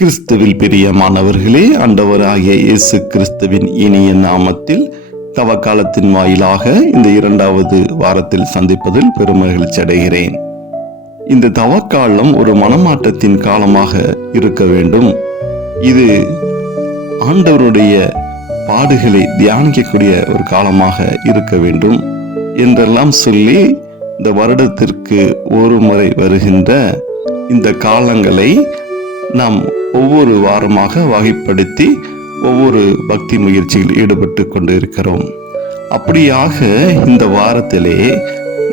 கிறிஸ்துவில் பிரியமானவர்களே, ஆண்டவராகிய இயேசு கிறிஸ்துவின் இனிய நாமத்தில் தவக்காலத்தின் வாயிலாக இந்த 2வது வாரத்தில் சந்திப்பதில் பெருமகிழ்ச்சி அடைகிறேன். இந்த தவக்காலம் ஒரு மனமாற்றத்தின் காலமாக இருக்க வேண்டும். இது ஆண்டவருடைய பாடுகளை தியானிக்கக்கூடிய ஒரு காலமாக இருக்க வேண்டும் என்றெல்லாம் சொல்லி இந்த வருடத்திற்கு ஒரு முறை வருகின்ற இந்த காலங்களை நாம் ஒவ்வொரு வாரமாக வகைப்படுத்தி ஒவ்வொரு பக்தி முயற்சியில் ஈடுபட்டு கொண்டு இருக்கிறோம். அப்படியாக இந்த வாரத்திலே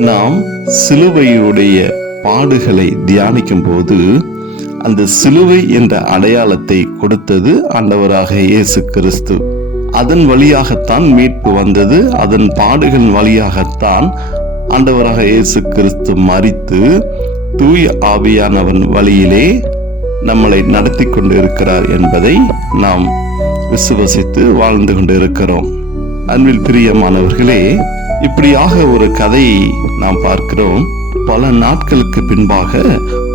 நாம் சிலுவையுடைய பாடுகளை தியானிக்கும் போது அந்த சிலுவை என்ற அடையாளத்தை கொடுத்தது ஆண்டவராக இயேசு கிறிஸ்து. அதன் வழியாகத்தான் மீட்பு வந்தது. அதன் பாடுகளின் வழியாகத்தான் ஆண்டவராக இயேசு கிறிஸ்து மரித்து தூய ஆவியானவன் வழியிலே நம்மளை நடத்தி கொண்டு இருக்கிறார் என்பதை நாம் விசுவசித்து வாழ்ந்து கொண்டு இருக்கிறோம். அன்பில் பிரியமானவர்களே, இப்படியாக ஒரு கதையை நாம் பார்க்கிறோம். பல நாட்களுக்கு பின்பாக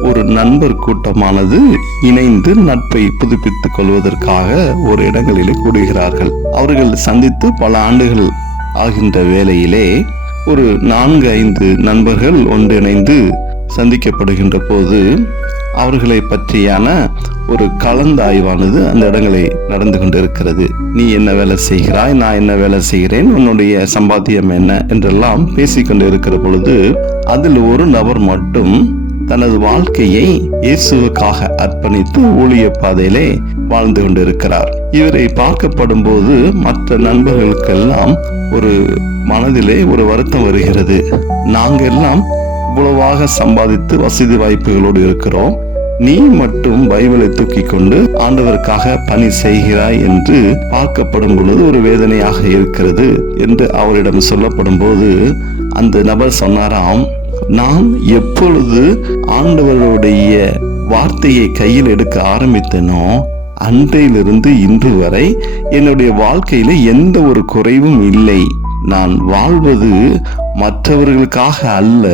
ஒரு நண்பர் கூட்டமானது இணைந்து நட்பை புதுப்பித்துக் கொள்வதற்காக ஒரு இடங்களிலே கூடுகிறார்கள். அவர்கள் சந்தித்து பல ஆண்டுகள் ஆகின்ற வேளையிலே ஒரு 4-5 நண்பர்கள் ஒன்றிணைந்து சந்திக்கப்படுகின்ற போது அவர்களை பற்றியான ஒரு கலந்தாய்வானது அந்த இடங்களை நடந்து கொண்டிருக்கிறது. நீ என்ன வேலை செய்கிறாய், நான் என்ன வேலை செய்கிறேன், உன்னுடைய சம்பாத்தியம் என்ன என்றெல்லாம் பேசிக்கொண்டு இருக்கிற பொழுது அதில் ஒரு நபர் மட்டும் தனது வாழ்க்கையை இயேசுவுக்காக அர்ப்பணித்து ஊழிய பாதையிலே வாழ்ந்து கொண்டிருக்கிறார். இவரை பார்க்கப்படும் போது மற்ற நண்பர்களுக்கெல்லாம் ஒரு மனதிலே ஒரு வருத்தம் வருகிறது. நாங்கள் எல்லாம் இவ்வளவாக சம்பாதித்து வசதி வாய்ப்புகளோடு இருக்கிறோம், நீ மட்டும் பைபிளை தூக்கி கொண்டு ஆண்டவருக்காக பணி செய்கிறாய் என்று பார்க்கப்படும் பொழுது ஒரு வேதனையாக இருக்கிறது என்று அவரிடம் சொல்லப்படும் போது அந்த நபர் சொன்னாராம், நான் எப்பொழுது ஆண்டவருடைய வார்த்தையை கையில் எடுக்க ஆரம்பித்தனோ அன்றையிலிருந்து இன்று வரை என்னுடைய வாழ்க்கையில எந்த ஒரு குறைவும் இல்லை. நான் வாழ்வது மற்றவர்களுக்காக அல்ல,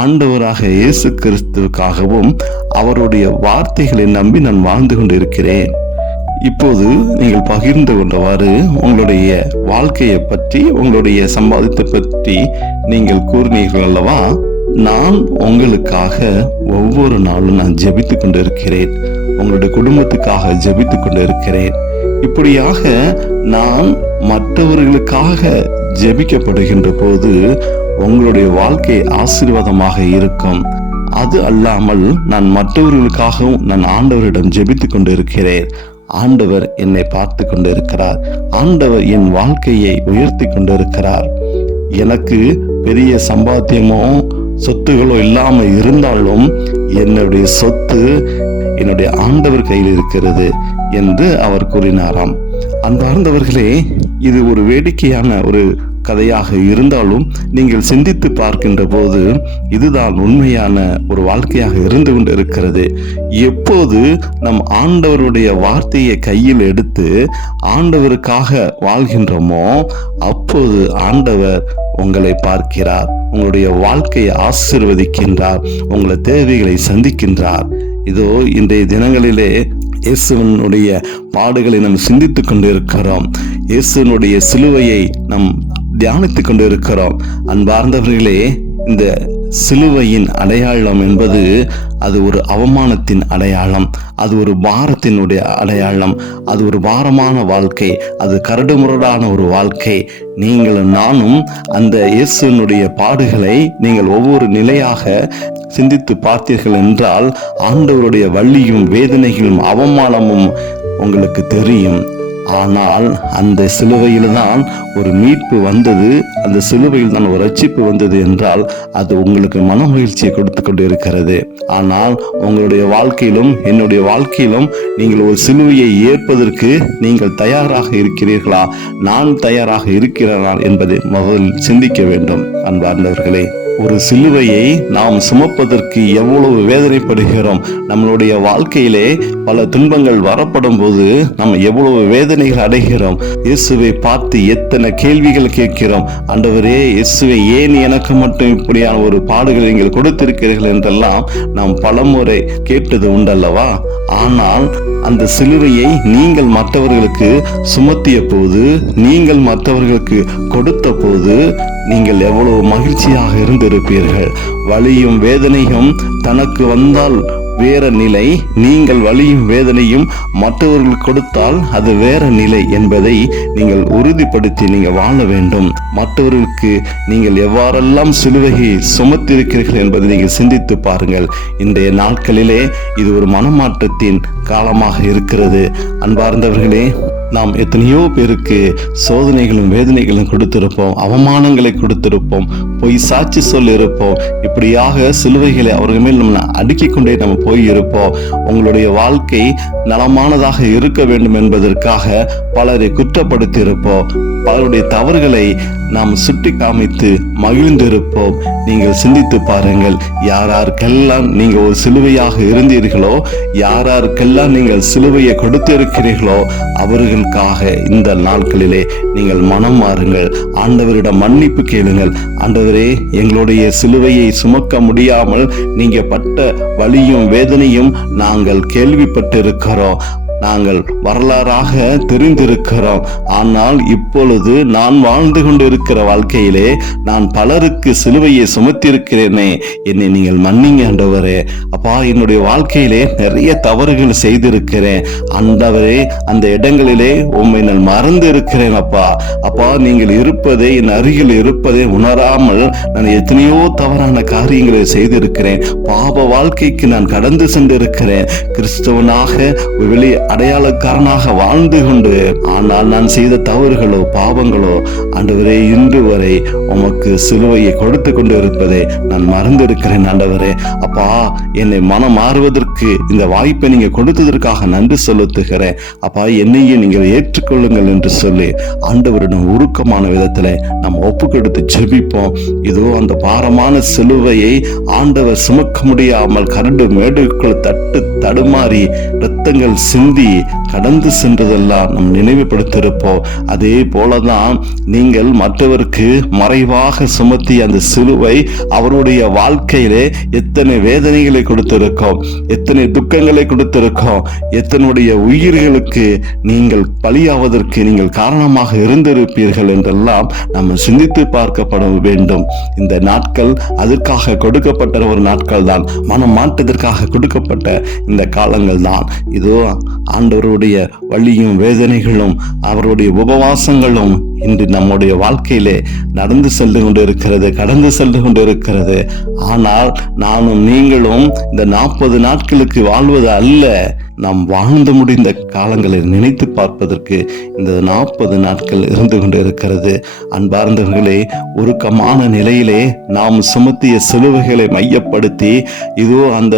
ஆண்டவராக இயேசு கிறிஸ்துவுக்காகவும் அவருடைய வார்த்தைகளை நம்பி நான் வாழ்ந்து கொண்டிருக்கிறேன். இப்போது நீங்கள் பகிர்ந்து கொண்டவாறு உங்களுடைய வாழ்க்கையை பற்றி, உங்களுடைய சம்பாதித்தை பற்றி நீங்கள் கூறினீர்கள் அல்லவா? நான் உங்களுக்காக ஒவ்வொரு நாளும் நான் ஜெபித்து கொண்டிருக்கிறேன், உங்களுடைய குடும்பத்துக்காக ஜெபித்து கொண்டிருக்கிறேன். இப்படியாக நான் மற்றவர்களுக்காக ஜெபிக்கப்படுகின்ற போது உங்களுடைய வாழ்க்கை ஆசீர்வாதமாக இருக்கும். அது அல்லாமல் நான் மற்றவர்களுக்காகவும் நான் ஆண்டவரிடம் ஜெபித்து கொண்டிருக்கிறேன். ஆண்டவர் என்னை பார்த்து கொண்டிருக்கிறார். ஆண்டவர் என் வாழ்க்கையை உயர்த்தி கொண்டிருக்கிறார். எனக்கு பெரிய சம்பாத்தியமோ சொத்துகளோ இல்லாம இருந்தாலும் என்னுடைய சொத்து என்னுடைய ஆண்டவர் கையில் இருக்கிறது என்று அவர் கூறினாராம். அன்பார்ந்தவர்களே, இது ஒரு வேடிக்கையான ஒரு கதையாக இருந்தாலும் நீங்கள் சிந்தித்து பார்க்கின்ற போது இதுதான் உண்மையான ஒரு வாழ்க்கையாக இருந்து கொண்டு இருக்கிறது. எப்போது நம் ஆண்டவருடைய வார்த்தையை கையில் எடுத்து ஆண்டவருக்காக வாழ்கின்றோமோ அப்போது ஆண்டவர் உங்களை பார்க்கிறார், உங்களுடைய வாழ்க்கையை ஆசீர்வதிக்கின்றார், உங்களை தேவைகளை சந்திக்கின்றார். இதோ இன்றைய தினங்களிலே இயேசுவினுடைய பாடுகளை நாம் சிந்தித்துக் கொண்டிருக்கிறோம். இயேசுவினுடைய சிலுவையை நாம் தியானித்துக் கொண்டிருக்கிறோம். அன்பார்ந்தவர்களே, இந்த சிலுவையின் அடையாளம் என்பது அது ஒரு அவமானத்தின் அடையாளம், அது ஒரு பாரத்தினுடைய அடையாளம், அது ஒரு பாரமான வாழ்க்கை, அது கரடுமுரடான ஒரு வாழ்க்கை. நீங்களும் நானும் அந்த இயேசுவினுடைய பாடுகளை நீங்கள் ஒவ்வொரு நிலையாக சிந்தித்து பார்த்தீர்கள் என்றால் ஆண்டவருடைய வலியும் வேதனைகளும் அவமானமும் உங்களுக்கு தெரியும். ஆனால் அந்த சிலுவையில் தான் ஒரு மீட்பு வந்தது, அந்த சிலுவையில் தான் ஒரு ரட்சிப்பு வந்தது என்றால் அது உங்களுக்கு மன மகிழ்ச்சியை கொடுத்து கொண்டு இருக்கிறது. ஆனால் உங்களுடைய வாழ்க்கையிலும் என்னுடைய வாழ்க்கையிலும் நீங்கள் ஒரு சிலுவையை ஏற்பதற்கு நீங்கள் தயாராக இருக்கிறீர்களா, நான் தயாராக இருக்கிறேனா என்பதை முதலில் சிந்திக்க வேண்டும். அன்பார்ந்தவர்களே, ஒரு சிலுவையை நாம் சுமப்பதற்கு எவ்வளவு வேதனைப்படுகிறோம். நம்மளுடைய வாழ்க்கையிலே பல துன்பங்கள் வரப்படும் போது நம்ம எவ்வளவு வேதனைகள் அடைகிறோம். இயேசுவை பார்த்து எத்தனை கேள்விகள் கேட்கிறோம். ஆண்டவரே, இயேசுவை ஏன் எனக்கு மட்டும் இப்படியான ஒரு பாடுகளை நீங்கள் கொடுத்திருக்கிறீர்கள் என்றெல்லாம் நாம் பலமுறை கேட்டது உண்டல்லவா? ஆனால் அந்த சிலுவையை நீங்கள் மற்றவர்களுக்கு சுமத்திய போது, நீங்கள் மற்றவர்களுக்கு கொடுத்த போது நீங்கள் எவ்வளவு மகிழ்ச்சியாக இருந்திருப்பீர்கள். வலியும் வேதனையும் தனக்கு வந்தால் வேற நிலை, நீங்கள் வலியும் வேதனையும் மற்றவர்கள் கொடுத்தால் அது வேற நிலை என்பதை நீங்கள் உறுதிப்படுத்தி நீங்கள் வாழ வேண்டும். மற்றவர்களுக்கு நீங்கள் எவ்வாறெல்லாம் சிலுவையை சுமத்திருக்கிறீர்கள் என்பதை நீங்கள் சிந்தித்து பாருங்கள். இன்றைய நாட்களிலே இது ஒரு மனமாற்றத்தின் காலமாக இருக்கிறது. அன்பார்ந்தவர்களே, நாம் எத்தனையோ பேருக்கு சோதனைகளும் வேதனைகளும் கொடுத்திருப்போம், அவமானங்களை கொடுத்திருப்போம், பொய் சாட்சி சொல்லி இருப்போம். இப்படியாக சிலுவைகளை அவர்கள் மேல் நம்ம அடுக்கிக் கொண்டே நம்ம போயிருப்போம். உங்களுடைய வாழ்க்கை நலமானதாக இருக்க வேண்டும் என்பதற்காக பலரை குற்றப்படுத்தி இருப்போம். பலருடைய தவறுகளை நாம் சுட்டி காமித்து மகிழ்ந்திருப்போம். நீங்கள் சிந்தித்து பாருங்கள். யாராருக்கெல்லாம் நீங்கள் ஒரு சிலுவையாக இருந்தீர்களோ, யாராருக்கெல்லாம் நீங்கள் சிலுவையை கொடுத்திருக்கிறீர்களோ அவர்களுக்காக இந்த நாட்களிலே நீங்கள் மனம் மாறுங்கள். ஆண்டவரிடம் மன்னிப்பு கேளுங்கள். ஆண்டவரே, எங்களுடைய சிலுவையை சுமக்க முடியாமல் நீங்க பட்ட வலியும் வேதனையும் நாங்கள் கேள்விப்பட்டிருக்கிறோம், நாங்கள் வரலாறாக தெரிந்திருக்கிறோம். ஆனால் இப்பொழுது நான் வாழ்ந்து கொண்டிருக்கிற வாழ்க்கையிலே நான் பலருக்கு சிலுவையை சுமத்திருக்கிறேனே, என்னை நீங்கள் மன்னிங்க ஆண்டவரே. அப்பா, என்னுடைய வாழ்க்கையிலே நிறைய தவறுகள் செய்திருக்கிறேன் ஆண்டவரே. அந்த இடங்களிலே உம்மை நான் மறந்து இருக்கிறேன் அப்பா. அப்பா, நீங்கள் இருப்பதை, என் அருகில் இருப்பதை உணராமல் நான் எத்தனையோ தவறான காரியங்களை செய்திருக்கிறேன். பாவ வாழ்க்கைக்கு நான் கடந்து சென்றிருக்கிறேன். கிறிஸ்தவனாக வெளியே அடையாளக்காரனாக வாழ்ந்து கொண்டு, ஆனால் நான் செய்த தவறுகளோ பாவங்களோ ஆண்டவரே இன்று வரை உமக்கு சிலுவையை கொடுத்து கொண்டு இருப்பதை நான் மறந்திருக்கிறேன் ஆண்டவரே. அப்பா, என்னை மனம் மாறுவதற்கு இந்த வாய்ப்பை நீங்க கொடுத்ததற்காக நன்றி செலுத்துகிறேன். அப்பா, என்னையே நீங்கள் ஏற்றுக்கொள்ளுங்கள் என்று சொல்லி ஆண்டவரிடம் உருக்கமான விதத்துல நாம் ஒப்பு கொடுத்து ஜெபிப்போம். இதோ அந்த பாரமான சிலுவையை ஆண்டவர் சுமக்க முடியாமல் கரண்டு மேடுக்குள் தடுமாறி இரத்தங்கள் சிந்தி கடந்து சென்றதெல்லாம் நம் நினைவுபடுத்திருப்போம். அதே போலதான் நீங்கள் மற்றவருக்கு மறைவாக சுமத்தி அந்த சிலுவை அவருடைய வாழ்க்கையிலே எத்தனை வேதனைகளை கொடுத்திருக்கோம், எத்தனை துக்கங்களை கொடுத்திருக்கோம், எத்தனுடைய உயிர்களுக்கு நீங்கள் பலியாவதற்கு நீங்கள் காரணமாக இருந்திருப்பீர்கள் என்றெல்லாம் நம்ம சிந்தித்து பார்க்கப்பட வேண்டும். இந்த நாட்கள் அதற்காக கொடுக்கப்பட்ட ஒரு நாட்கள் தான், மனம் மாற்றத்திற்காக கொடுக்கப்பட்ட இந்த காலங்கள் தான். இதோ ஆண்டவருடைய வலியும் வேதனைகளும் அவருடைய உபவாசங்களும் இன்று நம்முடைய வாழ்க்கையிலே நடந்து சென்று கொண்டிருக்கிறது, கடந்து சென்று கொண்டிருக்கிறது. ஆனால் நானும் நீங்களும் இந்த 40 நாட்களுக்கு வாழ்வது அல்ல, நாம் வாழ்ந்து முடிந்த காலங்களை நினைத்து பார்ப்பதற்கு இந்த 40 நாட்கள் இருந்து கொண்டிருக்கிறது. அன்பார்ந்தவர்களே, உருக்கமான நிலையிலே நாம் சுமத்திய சிலுவைகளை மையப்படுத்தி இதோ அந்த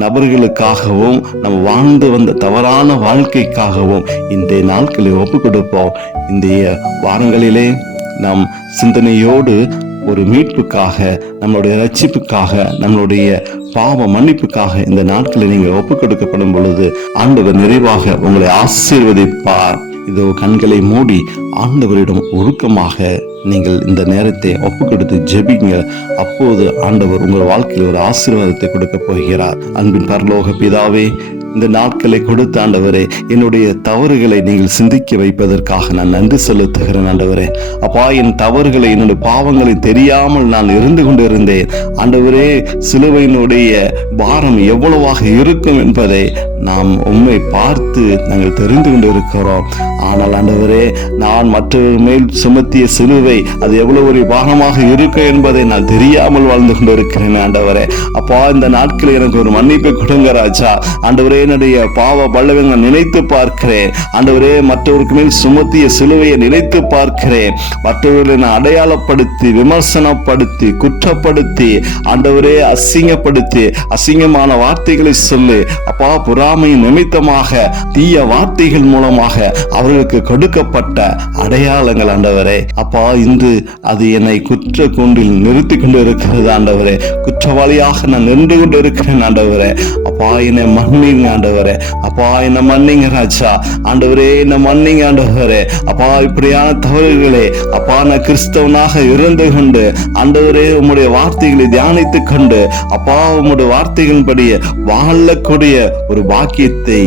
நபர்களுக்காகவும் நம்ம வாழ்ந்து வந்த தவறான வாழ்க்கைக்காகவும் இன்றைய நாட்களை ஒப்பு கொடுப்போம். இன்றைய வாரங்களிலே நாம் சிந்தனையோடு ஒரு மீட்புக்காக, நம்மளுடைய ரட்சிப்புக்காக, நம்மளுடைய பாவ மன்னிப்புக்காக இந்த நாட்களை நீங்கள் ஒப்பு கொடுக்கப்படும் பொழுது ஆண்டவர் நிறைவாக உங்களை ஆசீர்வதிப்பார். இதோ கண்களை மூடி ஆண்டவரிடம் உருக்கமாக நீங்கள் இந்த நேரத்தை ஒப்பு கொடுத்து ஜெபிங்க. அப்போது ஆண்டவர் உங்கள் வாழ்க்கையில் ஒரு ஆசீர்வாதத்தை கொடுக்க போகிறார். அன்பின் பரலோக பிதாவே, இந்த நாட்களை கொடுத்த ஆண்டவரே, என்னுடைய தவறுகளை நீங்கள் சிந்திக்க வைப்பதற்காக நான் நன்றி செலுத்துகிறேன் ஆண்டவரே. அப்பா, என் தவறுகளை, என்னுடைய பாவங்களை தெரியாமல் நான் இருந்து கொண்டிருந்தேன் ஆண்டவரே. சிலுவையினுடைய பாரம் எவ்வளவாக இருக்கும் என்பதை நாம் உம்மை பார்த்து நாங்கள் தெரிந்து கொண்டிருக்கிறோம். ஆனால் ஆண்டவரே, நான் மற்றவர் மேல் சுமத்திய சிலுவை அது எவ்வளவு ஒரு பாகமாக இருக்கும் என்பதை நான் தெரியாமல் வாழ்ந்து கொண்டிருக்கிறேன் ஆண்டவரே. அப்பா, இந்த நாட்களில் எனக்கு ஒரு மன்னிப்பை கொடுங்க ராஜா. ஆண்டவரே, என்னுடைய பாவ பல்லவங்களை நினைத்து பார்க்கிறேன் ஆண்டவரே. மற்றவருக்கு மேல் சுமத்திய சிலுவையை நினைத்து பார்க்கிறேன். மற்றவர்களை நான் அடையாளப்படுத்தி, விமர்சனப்படுத்தி, குற்றப்படுத்தி, ஆண்டவரே அசிங்கப்படுத்தி, அசிங்கமான வார்த்தைகளை சொல்லி, அப்பா, பொறாமை நிமித்தமாக தீய வார்த்தைகள் மூலமாக அவர்களுக்கு கொடுக்கப்பட்ட அடையாளங்கள் ஆண்டவரே. அப்பா, இன்று அது என்னை குற்ற கூண்டில் நிறுத்தி கொண்டு இருக்கிறது ஆண்டவரே. குற்றவாளியாக நான் நின்று கொண்டு இருக்கிறேன் ஆண்டவரே. அப்பா, என்னை மன்னிங்க ஆண்டவரே. அப்பா, என்ன மன்னிங்க ராஜா. ஆண்டவரே, என்ன மன்னிங்க ஆண்டவரே. அப்பா, இப்படியான தவறுகளே அப்பா நான் கிறிஸ்தவனாக இருந்து கொண்டு ஆண்டவரே உம்முடைய வார்த்தைகளை தியானித்து கொண்டு அப்பா உம்முடைய வார்த்தைகளின்படி வாழக்கூடிய ஒரு பாக்கியத்தை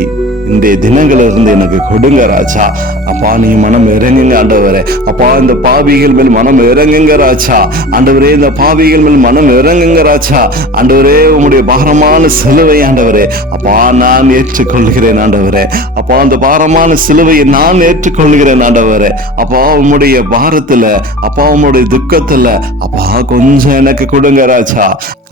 இந்த தினங்களிலிருந்து எனக்கு கொடுங்க ராஜா. அப்பா நீ மனம் இறங்குங்க ஆண்டவரே. அப்பா இந்த பாவிகள் மேல் மனம் இறங்குங்க ராஜா. ஆண்டவரே இந்த பாவிகள் மேல் மனம் இறங்குங்க ராஜா. ஆண்டவரே உம்முடைய பாரமான சிலுவை ஆண்டவரே அப்பா நான் ஏற்றுக்கொள்கிறேன் ஆண்டவரே. அப்பா அந்த பாரமான சிலுவையை நான் ஏற்றுக்கொள்கிறேன் ஆண்டவரே. அப்பா உம்முடைய பாரத்துல, அப்பா உம்முடைய துக்கத்துல அப்பா கொஞ்சம் எனக்கு கொடுங்க ராஜா.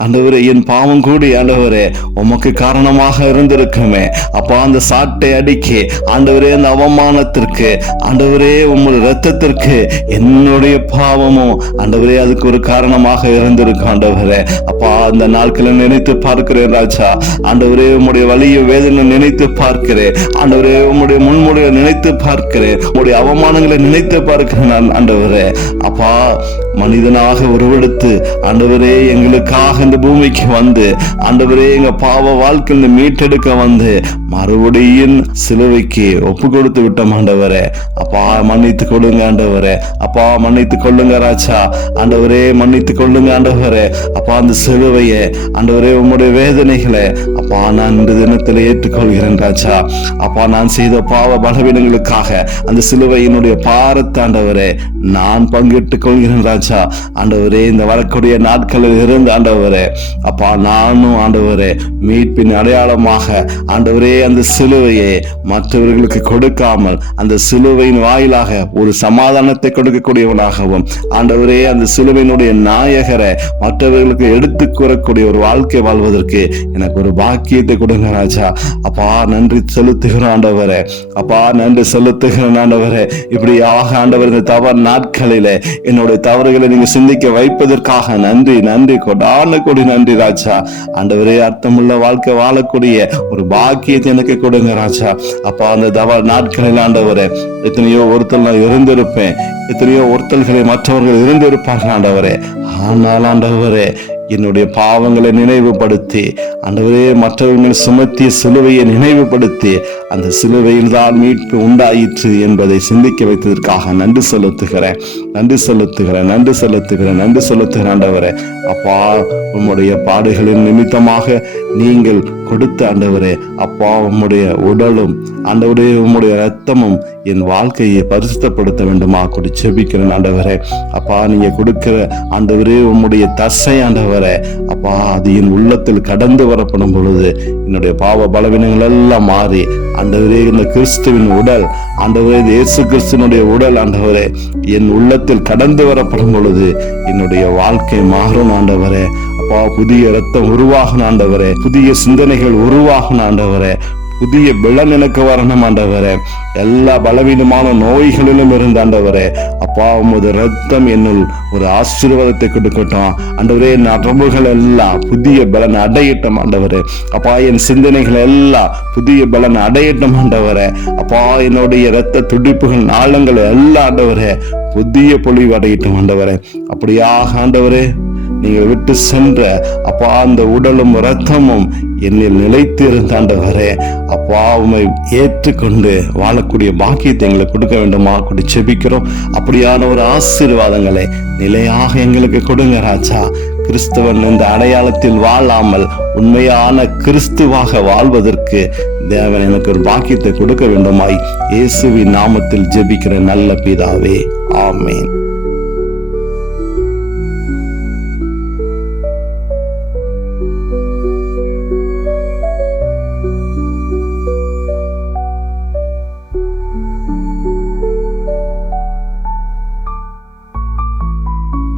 ஆண்டவரே என் பாவம் கூடி ஆண்டவரே உமக்கு காரணமாக இருந்திருக்குமே அப்பா, அந்த சாட்டை அடிக்கு ஆண்டவரே, அந்த அவமானத்திற்கு ஆண்டவரே உம்முடைய இரத்தத்திற்கு என்னுடைய பாவமும் ஆண்டவரே அதுக்கு ஒரு காரணமாக இருந்திருக்கும் ஆண்டவரே. அப்பா அந்த நாட்களை நினைத்து பார்க்கிறேன் ராஜா. ஆண்டவரே உம்முடைய வலிய வேதனை நினைத்து பார்க்கிறேன் ஆண்டவரே. உம்முடைய முன்முறையை நினைத்து பார்க்கிறேன். உம்முடைய அவமானங்களை நினைத்து பார்க்கிறேன் நான் ஆண்டவரே. அப்பா மனிதனாக உருவெடுத்து ஆண்டவரே எங்களுக்காக இந்த பூமிக்கு வந்து ஆண்டவரே எங்க பாவ வாழ்க்கையில மீட்டெடுக்க வந்து மறுபடியும் சிலுவைக்கு ஒப்பு கொடுத்து விட்டோம் ஆண்டவரே. அப்பா மன்னித்து கொள்ளுங்க ஆண்டவரே. அப்பா மன்னித்து கொள்ளுங்க ராஜா. ஆண்டவரே மன்னித்து கொள்ளுங்க ஆண்டவரே. அப்பா அந்த சிலுவையை ஆண்டவரே உம்முடைய வேதனைகளை அப்பா நான் இந்த தினத்தில் ஏற்றுக்கொள்கிறேன் ராஜா. அப்பா நான் செய்த பாவ பலவீனங்களுக்காக அந்த சிலுவையினுடைய பாரத்தை ஆண்டவரே நான் பங்கிட்டுக் கொள்கிறேன் ராஜா. ஆண்டவரே இந்த வரக்கூடிய நாட்களில் இருந்து ஆண்டவரே அப்பா நானும் ஆண்டவரே மீட்பின் அடையாளமாக ஆண்டவரே அந்த சிலுவையை மற்றவர்களுக்கு கொடுக்காமல் அந்த சிலுவையின் வாயிலாக ஒரு சமாதானத்தை கொடுக்கக்கூடியவனாகவும் ஆண்டவரே அந்த சிலுவையினுடைய நாயகரை மற்றவர்களுக்கு எடுத்து கூறக்கூடிய ஒரு வாழ்க்கை வாழ்வதற்கு எனக்கு ஒரு பாக்கியத்தை கொடுங்க ராஜா. அப்பா நன்றி செலுத்துகிறோம் ஆண்டவரே. அப்பா நன்றி செலுத்துகிறோம் ஆண்டவரே. இப்படியாக ஆண்டவர் இந்த தவறு நாட்களிலே என்னுடைய தவறுகளை நீங்க சிந்திக்க வைப்பதற்காக நன்றி நன்றி கொடான கொடி நன்றி ராஜா. ஆண்டவரே அர்த்தமுள்ள வாழ்க்கை வாழக்கூடிய ஒரு பாக்கியத்தை எனக்கு கொடுங்க ராஜா. அப்பா அந்த தவறு நாட்களில் ஆண்டவரே எத்தனையோ ஒருத்தல் நான் இருந்திருப்பேன், எத்தனையோ ஒருத்தல்களை மற்றவர்கள் இருந்திருப்பார்கள் ஆண்டவரே. ஆனால் ஆண்டவரே என்னுடைய பாவங்களை நினைவுபடுத்தி ஆண்டவரே மற்றவர்கள் சுமத்திய சிலுவையை நினைவுபடுத்தி அந்த சிலுவையில் தான் மீட்பு உண்டாயிற்று என்பதை சிந்திக்க வைத்ததற்காக நன்றி செலுத்துகிறேன் நன்றி செலுத்துகிறேன் நன்றி செலுத்துகிறேன் நன்றி செலுத்துகிறேன் ஆண்டவரே. அப்பா உம்முடைய பாடுகளின் நிமித்தமாக நீங்கள் கொடுத்த ஆண்டவரே அப்பா உம்முடைய உடலும் ஆண்டவரே உம்முடைய இரத்தமும் என் வாழ்க்கையை பரிசுத்தப்படுத்த வேண்டுமா கூட செபிக்கிறேன் ஆண்டவரே. அப்பா நீங்க கொடுக்கிற ஆண்டவரே உம்முடைய தசை ஆண்டவரே அப்பா அது என் உள்ளத்தில் கடந்து வரப்படும் பொழுது என்னுடைய பாவ பலவீனங்கள் எல்லாம் மாறி ஆண்டவரே இந்த கிறிஸ்துவின் உடல் ஆண்டவரே இயேசு கிறிஸ்துவனுடைய உடல் ஆண்டவரே என் உள்ளத்தில் கடந்து வரப்படும் பொழுது என்னுடைய வாழ்க்கை மாறும் ஆண்டவரே. அப்பா புதிய இரத்தம் உருவாகணும் ஆண்டவரே, புதிய சிந்தனைகள் உருவாகணும் ஆண்டவரே, புதிய பலன் எனக்கு வரணும் ஆண்டவரே. எல்லா பலவீனமான நோய்களிலும் இருந்து ஆண்டவரே அப்பா உமது ரத்தம் என்னுள் ஒரு ஆசீர்வாதத்தை கொடுக்கட்டும் ஆண்டவரே. நரம்புகள் எல்லாம் புதிய பலன் அடையட்டும் ஆண்டவரே. அப்பா என் சிந்தனைகள் எல்லாம் புதிய பலன் அடையட்டும் ஆண்டவரே. அப்பா என்னுடைய இரத்த துடிப்புகள் நாளங்கள் எல்லாம் ஆண்டவரே புதிய பொழிவு அடையட்டும் ஆண்டவரே. அப்படியாக ஆண்டவரே நீங்கள் விட்டு சென்ற அப்பா அந்த உடலும் இரத்தமும் என்னில் நிலைத்து இருந்தாண்டவரே அப்பா உம்மை ஏற்றுக்கொண்டு வாழக்கூடிய பாக்கியத்தை எங்களுக்கு கொடுக்க வேண்டுமா கூட செபிக்கிறோம். அப்படியான ஒரு ஆசீர்வாதங்களை நிலையாக எங்களுக்கு கொடுங்க ராஜா. கிறிஸ்தவன் இந்த அடையாளத்தில் வாழாமல் உண்மையான கிறிஸ்துவாக வாழ்வதற்கு தேவன் எனக்கு ஒரு பாக்கியத்தை கொடுக்க வேண்டுமாய் இயேசுவின் நாமத்தில் ஜெபிக்கிற நல்ல பிதாவே, ஆமேன்.